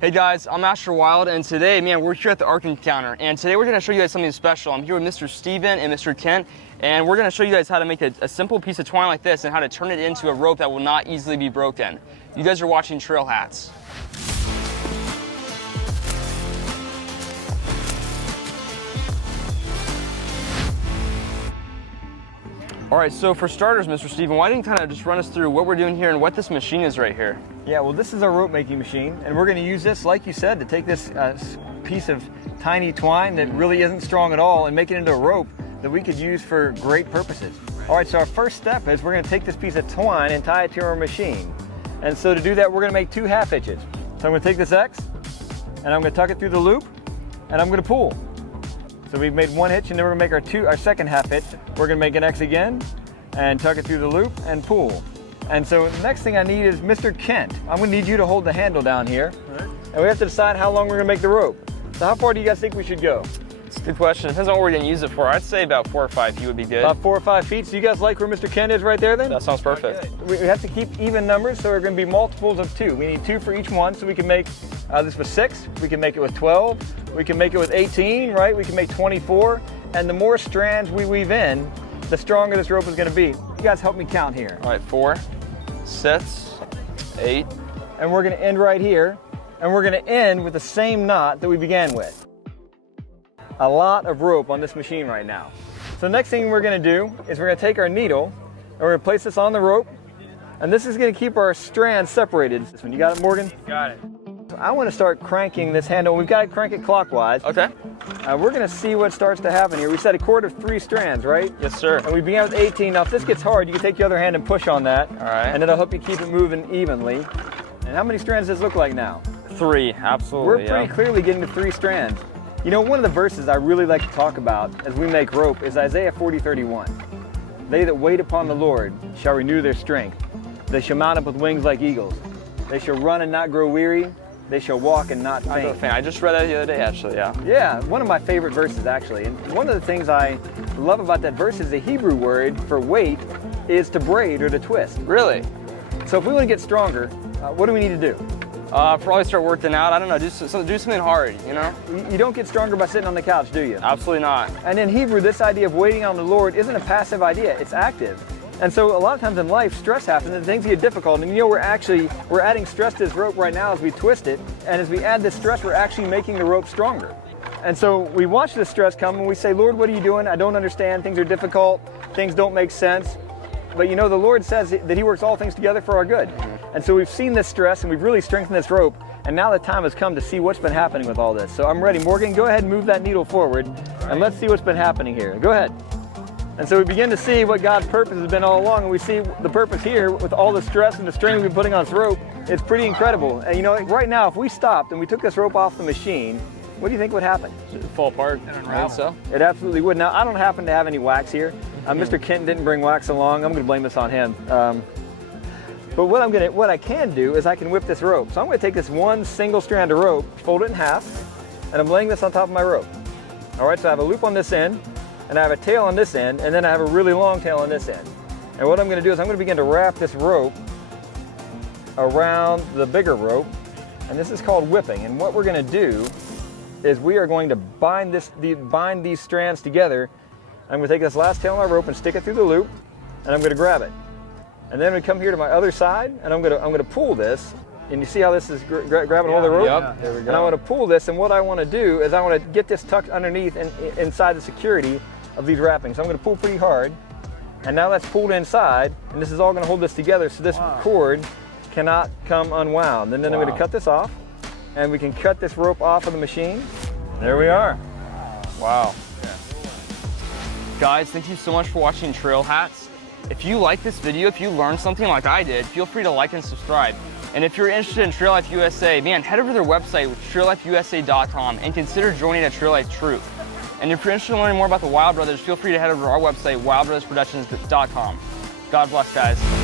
Hey guys, I'm Asher Wild, and today, man, we're here at the Ark Encounter, and today we're gonna show you guys something special. I'm here with Mr. Steven and Mr. Kent, and we're gonna show you guys how to make a simple piece of twine like this and how to turn it into a rope that will not easily be broken. You guys are watching Trail Hats. All right, so for starters, Mr. Steven, why didn't you kind of just run us through what we're doing here and what this machine is right here? Yeah, well, this is our rope making machine, and we're going to use this, like you said, to take this piece of tiny twine that really isn't strong at all and make it into a rope that we could use for great purposes. All right, so our first step is we're going to take this piece of twine and tie it to our machine. And so to do that, we're going to make 2 half hitches. So I'm going to take this X, and I'm going to tuck it through the loop, and I'm going to pull. So we've made 1 hitch, and then we're going to make our second half hitch. We're going to make an X again, and tuck it through the loop, and pull. And so the next thing I need is Mr. Kent. I'm going to need you to hold the handle down here. Right. And we have to decide how long we're going to make the rope. So how far do you guys think we should go? It's a good question. Depends on what we're going to use it for. I'd say about 4 or 5 feet would be good. About 4 or 5 feet. So you guys like where Mr. Kent is right there then? That sounds perfect. We have to keep even numbers, so we're going to be multiples of 2. We need 2 for each one, so we can make this with 6. We can make it with 12. We can make it with 18, right? We can make 24. And the more strands we weave in, the stronger this rope is going to be. You guys help me count here. All right, 4, 6, 8. And we're going to end right here. And we're going to end with the same knot that we began with. A lot of rope on this machine right now. So the next thing we're going to do is we're going to take our needle and we're going to place this on the rope. And this is going to keep our strands separated. This one, you got it, Morgan? Got it. So I want to start cranking this handle. We've got to crank it clockwise. Okay. We're going to see what starts to happen here. We set a cord of 3 strands, right? Yes, sir. And we began with 18. Now, if this gets hard, you can take the other hand and push on that. All right. And it'll help you keep it moving evenly. And how many strands does this look like now? 3, absolutely. We're pretty clearly getting to 3 strands. You know, one of the verses I really like to talk about as we make rope is Isaiah 40:31. They that wait upon the Lord shall renew their strength. They shall mount up with wings like eagles. They shall run and not grow weary. They shall walk and not faint. I just read that the other day, actually, yeah. Yeah, one of my favorite verses, actually. And one of the things I love about that verse is the Hebrew word for wait is to braid or to twist. Really? So if we want to get stronger, what do we need to do? Probably start working out. I don't know, do something hard, you know? You don't get stronger by sitting on the couch, do you? Absolutely not. And in Hebrew, this idea of waiting on the Lord isn't a passive idea, it's active. And so a lot of times in life, stress happens and things get difficult. And you know, we're adding stress to this rope right now as we twist it. And as we add this stress, we're actually making the rope stronger. And so we watch this stress come and we say, Lord, what are you doing? I don't understand. Things are difficult. Things don't make sense. But you know, the Lord says that He works all things together for our good. And so we've seen this stress and we've really strengthened this rope. And now the time has come to see what's been happening with all this. So I'm ready. Morgan, go ahead and move that needle forward. And let's see what's been happening here. Go ahead. And so we begin to see what God's purpose has been all along, and we see the purpose here with all the stress and the strain we've been putting on this rope. It's pretty incredible. And you know, right now, if we stopped and we took this rope off the machine, what do you think would happen? It'd fall apart and unravel. So? It absolutely would. Now, I don't happen to have any wax here. Mr. Kent didn't bring wax along. I'm going to blame this on him. But what I can do is I can whip this rope. So I'm going to take this one single strand of rope, fold it in half, and I'm laying this on top of my rope. All right, so I have a loop on this end, and I have a tail on this end, and then I have a really long tail on this end. And what I'm going to do is I'm going to begin to wrap this rope around the bigger rope, and this is called whipping. And what we're going to do is we are going to bind these strands together. I'm going to take this last tail on my rope and stick it through the loop, and I'm going to grab it. And then we come here to my other side, and I'm going to pull this. And you see how this is grabbing hold of the rope? Yep. There we go. And I want to pull this, and what I want to do is I want to get this tucked underneath and inside the security of these wrappings. So I'm going to pull pretty hard, and now that's pulled inside, and this is all going to hold this together so this cord cannot come unwound. And then I'm going to cut this off, and we can cut this rope off of the machine. There we are. Wow. Yeah. Guys, thank you so much for watching Trail Hats. If you like this video, if you learned something like I did, feel free to like and subscribe. And if you're interested in Trail Life USA, man, head over to their website, traillifeusa.com, and consider joining a Trail Life troop. And if you're interested in learning more about the Wild Brothers, feel free to head over to our website, wildbrothersproductions.com. God bless, guys.